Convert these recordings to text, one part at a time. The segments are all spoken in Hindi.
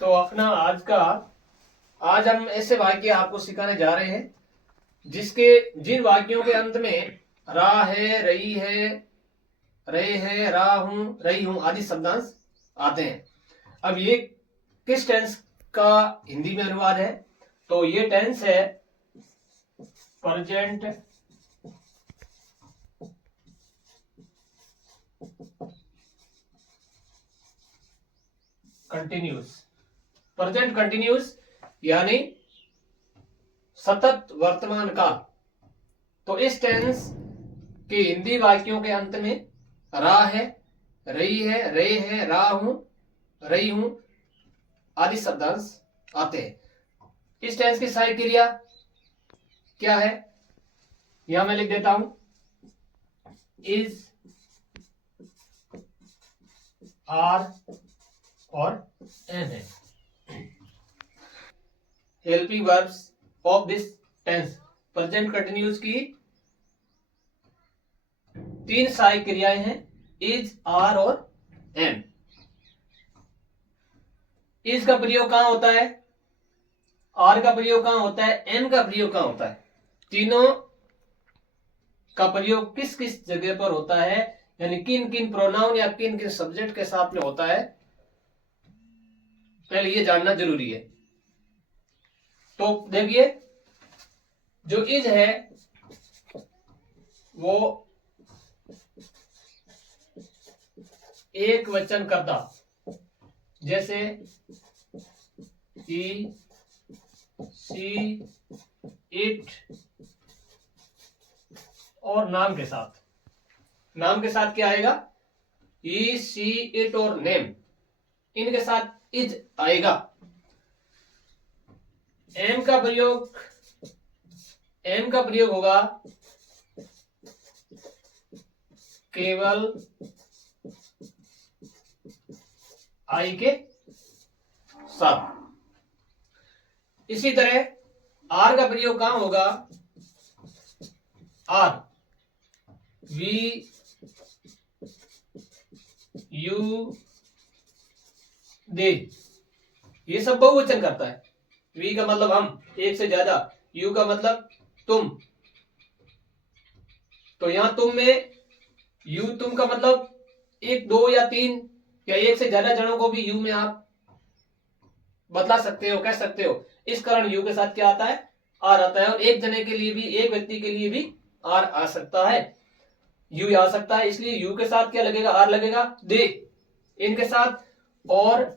तो अपना आज हम ऐसे वाक्य आपको सिखाने जा रहे हैं जिन वाक्यों के अंत में रा है, रही है, रहे है, रहा हूं, रही हूं आदि शब्दांश आते हैं। अब ये किस टेंस का हिंदी में अनुवाद है? तो ये टेंस है प्रेजेंट कंटिन्यूस। प्रेजेंट कंटिन्यूस यानी सतत वर्तमान काल। तो इस टेंस के हिंदी वाक्यों के अंत में रा है, रही है, रहे है, रहा हूं, रही हूं आदि शब्दांश आते हैं। इस टेंस की सहायक क्रिया क्या है? यहां मैं लिख देता हूं, इज, आर और एन है। Helping verbs of this tense, present continuous की 3 सहायक क्रियाएं हैं, इज, आर और एन। इज का प्रयोग कहां होता है, आर का प्रयोग कहां होता है, एन का प्रयोग कहां होता है? तीनों का प्रयोग किस किस जगह पर होता है, यानी किन किन प्रोनाउन या किन किन सब्जेक्ट के साथ में होता है, पहले ये जानना जरूरी है। तो देखिए, जो इज है वो एक वचन कर्ता, जैसे ही, सी, इट और नाम के साथ क्या आएगा? ही, सी, इट और नेम, इनके साथ इज आएगा। एम का प्रयोग होगा केवल आई के साथ। इसी तरह आर का प्रयोग कहां होगा? आर, वी, यू, दे, ये सब बहुवचन करता है। वी का मतलब हम, एक से ज्यादा। यू का मतलब तुम। तो यहां तुम में यू, तुम का मतलब एक, दो या तीन या एक से ज्यादा जनों को भी यू में आप बतला सकते हो, कह सकते हो। इस कारण यू के साथ क्या आता है? आर आता है। और एक जने के लिए भी, एक व्यक्ति के लिए भी आर आ सकता है, यू आ सकता है। इसलिए यू के साथ क्या लगेगा? आर लगेगा। दे, इनके साथ और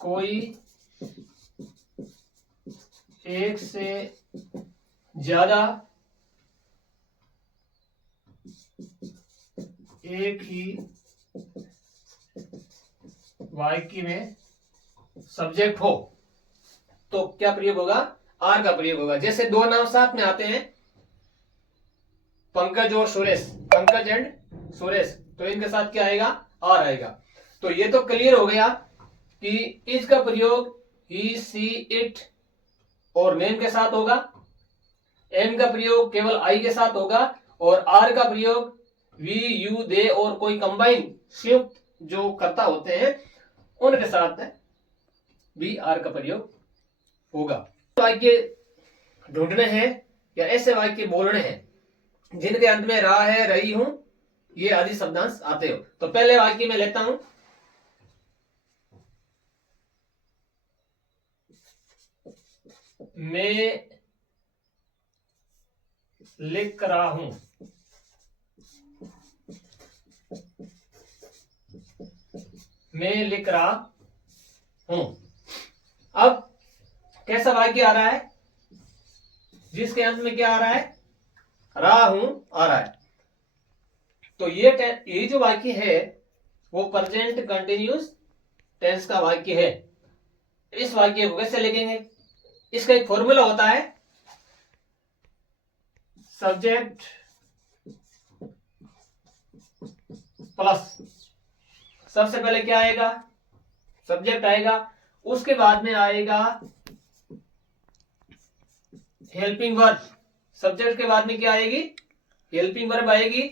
कोई एक से ज्यादा एक ही वाक्य में सब्जेक्ट हो तो क्या प्रयोग होगा? आर का प्रयोग होगा। जैसे दो नाम साथ में आते हैं, पंकज और सुरेश, पंकज एंड सुरेश, तो इनके साथ क्या आएगा? आर आएगा। तो ये तो क्लियर हो गया कि इज का प्रयोग ही, सी, इट और नेम के साथ होगा, एम का प्रयोग केवल आई के साथ होगा, और आर का प्रयोग वी, यू, दे और कोई कंबाइन संयुक्त जो कर्ता होते हैं उनके साथ भी आर का प्रयोग होगा। वाक्य ढूंढने हैं या ऐसे वाक्य बोलने हैं जिनके अंत में रहा है, रही हूं, ये आदि शब्दांश आते हो। तो पहले वाक्य में लेता हूं, मैं लिख रहा हूं। मैं लिख रहा हूं। अब कैसा वाक्य आ रहा है जिसके अंत में क्या आ रहा है? रहा हूं आ रहा है। तो ये जो वाक्य है वो प्रेजेंट कंटिन्यूस टेंस का वाक्य है। इस वाक्य को कैसे लिखेंगे? इसका एक फॉर्मूला होता है, सब्जेक्ट प्लस, सबसे पहले क्या आएगा? सब्जेक्ट आएगा, उसके बाद में आएगा हेल्पिंग वर्ब। सब्जेक्ट के बाद में क्या आएगी? हेल्पिंग वर्ब आएगी।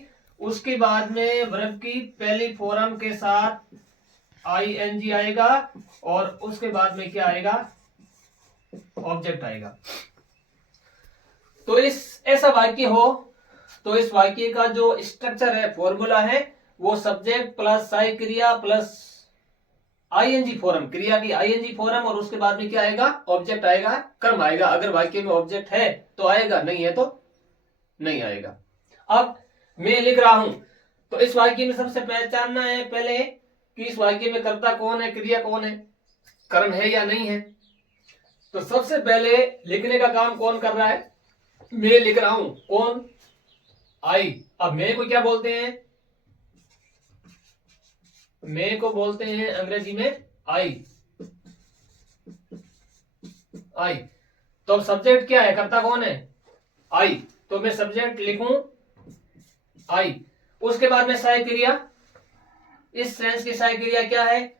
उसके बाद में वर्ब की पहली फॉर्म के साथ ing आएगा और उसके बाद में क्या आएगा, ऑब्जेक्ट आएगा। तो इस ऐसा वाक्य हो तो इस वाक्य का जो स्ट्रक्चर है, फॉर्मूला है, वो सब्जेक्ट प्लस सहायक क्रिया प्लस आईएनजी फॉर्म, क्रिया की आईएनजी फॉर्म, और उसके बाद में क्या आएगा, ऑब्जेक्ट आएगा, क्रम आएगा। अगर वाक्य में ऑब्जेक्ट है तो आएगा, नहीं है तो नहीं आएगा। अब मैं लिख रहा हूं तो इस वाक्य में सबसे पहचानना है पहले कि इस वाक्य में कर्ता कौन है, क्रिया कौन है, कर्म है या नहीं है। तो सबसे पहले लिखने का काम कौन कर रहा है, मैं लिख रहा हूं। कौन, आई। अब मैं को क्या बोलते हैं, मैं को बोलते हैं अंग्रेजी में आई, आई। तो अब सब्जेक्ट क्या है, कर्ता कौन है, आई। तो मैं सब्जेक्ट लिखूं आई। उसके बाद में सहायक क्रिया, इस सेंस की सहायक क्रिया क्या है,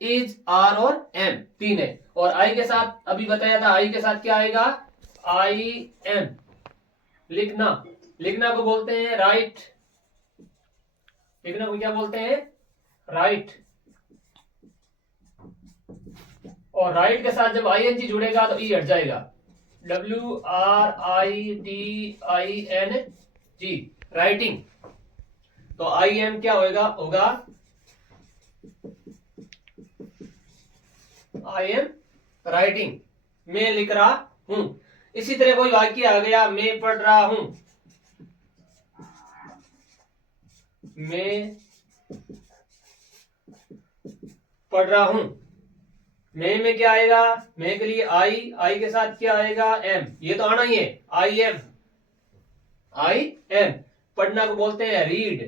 इज, आर और एम, तीन है। और आई के साथ अभी बताया था, आई के साथ क्या आएगा, आई एम। लिखना, लिखना को बोलते हैं राइट, लिखना को क्या बोलते हैं, राइट। और राइट के साथ जब आईएनजी जुड़ेगा तो ई हट जाएगा, WRITING, राइटिंग। तो आई एम क्या होगा, होगा आई एम राइटिंग, मैं लिख रहा हूं। इसी तरह कोई वाक्य आ गया, मैं पढ़ रहा हूं, मैं पढ़ रहा हूं। मैं में क्या आएगा, मैं के लिए आई, आई के साथ क्या आएगा, एम, ये तो आना ही है, आई एम, आई एम। पढ़ना को बोलते हैं रीड,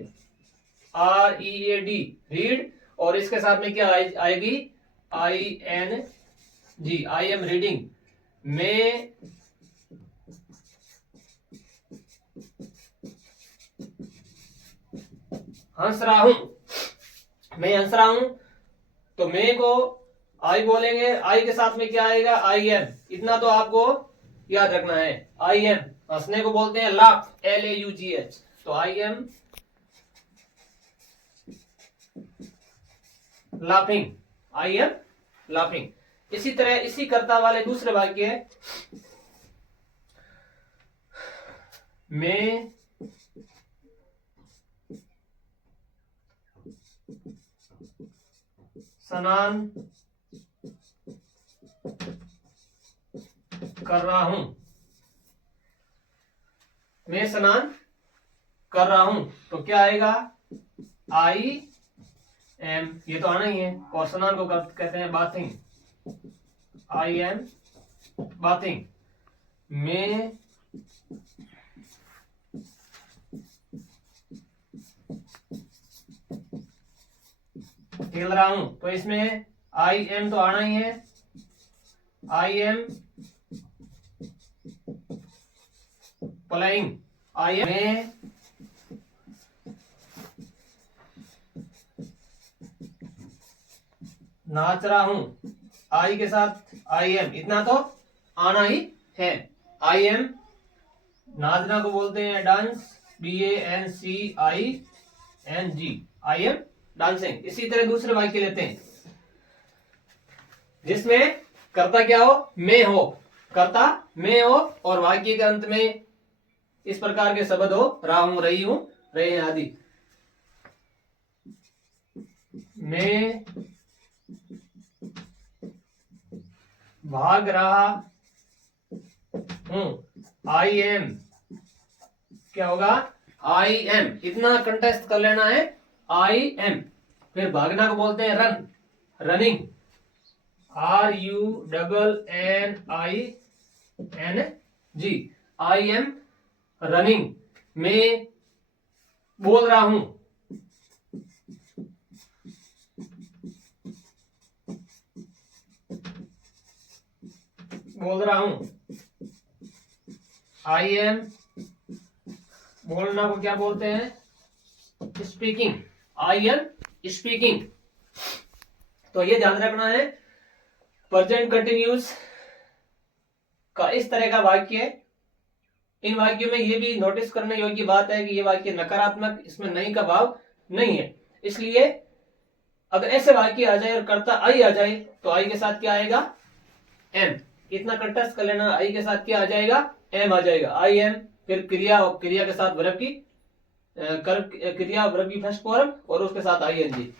READ, रीड। और इसके साथ में क्या आएगी, ING, आई एम रीडिंग। मैं हंस रहा हूं, मैं हंस रहा हूं। तो मैं को आई बोलेंगे, आई के साथ में क्या आएगा, आई एम। इतना तो आपको याद रखना है, आई एम। हंसने को बोलते हैं लाफ, LAUGH। तो I am laughing, I am laughing. इसी तरह इसी कर्ता वाले दूसरे वाक्य है, मैं स्नान कर रहा हूं, मैं स्नान कर रहा हूं। तो क्या आएगा, आई एम, ये तो आना ही है। और स्नान को कहते हैं बाथिंग, आई एम बाथिंग। मैं खेल रहा हूं, तो इसमें आई एम तो आना ही है, I am playing, I am. मैं नाच रहा हूं, आई के साथ आई एम, इतना तो आना ही है, आई एम। नाचना को बोलते हैं dance, BANCING, I am dancing. इसी तरह दूसरे वाक्य लेते हैं जिसमें कर्ता क्या हो, मैं हो, कर्ता मैं हो, और वाक्य के अंत में इस प्रकार के शब्द हो, रहा हूं, रही हूं, रहे हैं आदि। मैं भाग रहा हूं, आई एम, क्या होगा, आई एम। इतना कंटेस्ट कर लेना है, आई एम। फिर भागना को बोलते हैं run, running, RUNNING, I am running. मैं बोल रहा हूं, बोल रहा हूं, आई एम। बोलना को क्या बोलते हैं, स्पीकिंग, आई एम स्पीकिंग। तो ये ध्यान रखना है, प्रेजेंट कंटिन्यूस का इस तरह का वाक्य इन वाक्यों में ये भी नोटिस करने योग्य बात है कि ये वाक्य नकारात्मक, इसमें नहीं का भाव नहीं है। इसलिए अगर ऐसे वाक्य आ जाए और कर्ता आई आ जाए तो आई के साथ क्या आएगा, एम। इतना कंटेस्ट कर लेना, आई के साथ क्या आ जाएगा, एम आ जाएगा, आई एम। फिर क्रिया, और क्रिया के साथ वर्ब की क्रिया वर्ब की फर्स्ट फॉर्म और उसके साथ आई एन जी।